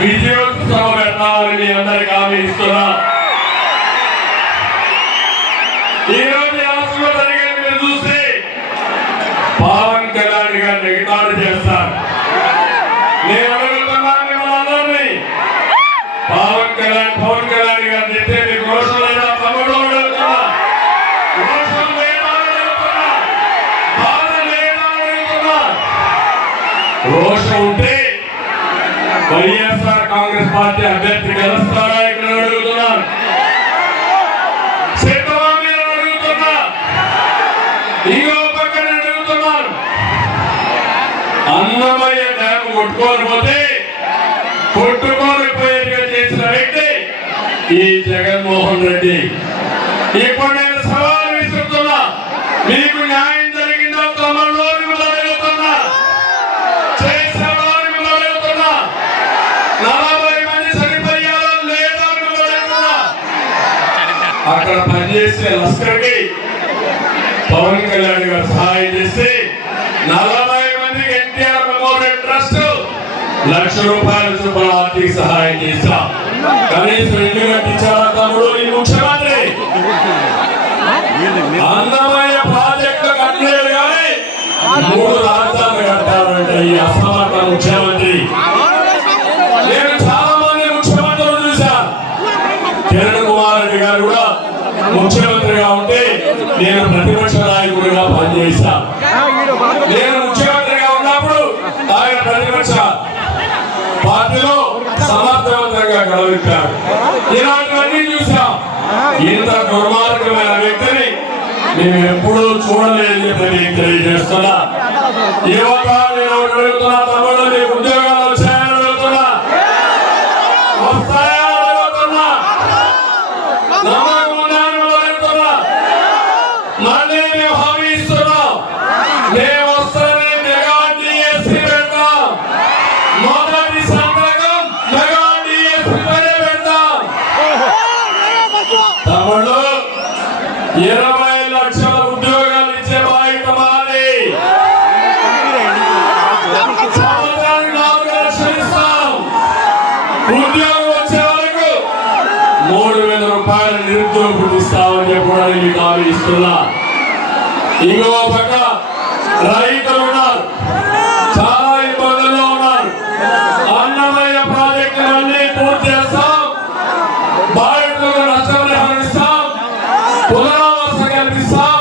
విజయోత్సవం పెట్టాలని మీ అందరికి హామీ ఇస్తున్నా. ఈరోజు రోజు రాష్ట్రంలో జరిగేది మీరు చూస్తే పవన్ కళ్యాణ్ గారిని ఎగతాళి చేస్తారు. నేను అడుగుతున్నాను మిమ్మల్ని అందరినీ. పవన్ కళ్యాణ్ పవన్ కళ్యాణ్ గారిని చెప్తే మీకు రోషం లేదా తమ్ముడు అడుగుతున్నా రోషం ఉంటే వైఎస్ఆర్ కాంగ్రెస్ పార్టీ అభ్యర్థి గెలుస్తారా ఇక్కడ అడుగుతున్నాను సిద్ధమా అడుగుతున్నా ఇంకో పక్కన అడుగుతున్నాను అన్నమయ్య డ్యామ్ కొట్టుకొని పోతే కొట్టుకొని పోయేట్టుగా చేసిన వ్యక్తి ఈ జగన్మోహన్ రెడ్డి. ఇప్పుడు అక్కడ పనిచేసే లస్కర్కి పవన్ కళ్యాణ్ గారు సహాయం చేసి నలభై మందికి ఎన్టీఆర్ మెమోరియల్ ట్రస్ట్ లక్ష రూపాయల చొప్పున ఆర్థిక సహాయం చేశా కనీసం ఇల్లు కట్టించారా తమ్ముడు ఈ ముఖ్యమంత్రి? అందమైన ప్రాజెక్టు కట్టలేదు కానీ మూడు రాజధానులు కట్టాలంటే ఈ అసమర్థ ముఖ్యమంత్రి ముఖ్యమంత్రిగా ఉంటే నేను ప్రతిపక్ష నాయకుడిగా పనిచేశా నేను ముఖ్యమంత్రిగా ఉన్నప్పుడు ఆయన ప్రతిపక్ష పార్టీలో సమర్థవంతంగా గెలవించారు ఇలాంటివన్నీ చూసాం ఇంత దుర్మార్గమైన వ్యక్తిని మేము ఎప్పుడూ చూడలేదు తెలియజేస్తున్నా. యువత నేను అడుగుతున్నా తమ్ముడు మీకు ఉద్యోగాలు ఇరవై లక్షల ఉద్యోగాలు ఇచ్చే బాధ్యత మాది. నాలుగు లక్షలు ఇస్తాం. ఉద్యోగం వచ్చే వరకు మూడు వేల రూపాయలు నిరుద్యోగులు ఇస్తామని చెప్పి కూడా నేను మీకు హామీ ఇస్తున్నా. ఇంకో పక్క రైతులు ఉన్నారు. చాలా ఇబ్బందుల్లో ఉన్నారు. అన్నమయ్య ప్రాజెక్టులన్నీ పూర్తి చేస్తాం. బాధితులకు నష్టపరిహారం ఇస్తాం. పునరావాస కల్పిస్తాం.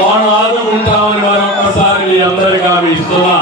వాళ్ళు ఆదుకుంటామని మరొకసారి మీ అందరికీ హామీ ఇస్తున్నా.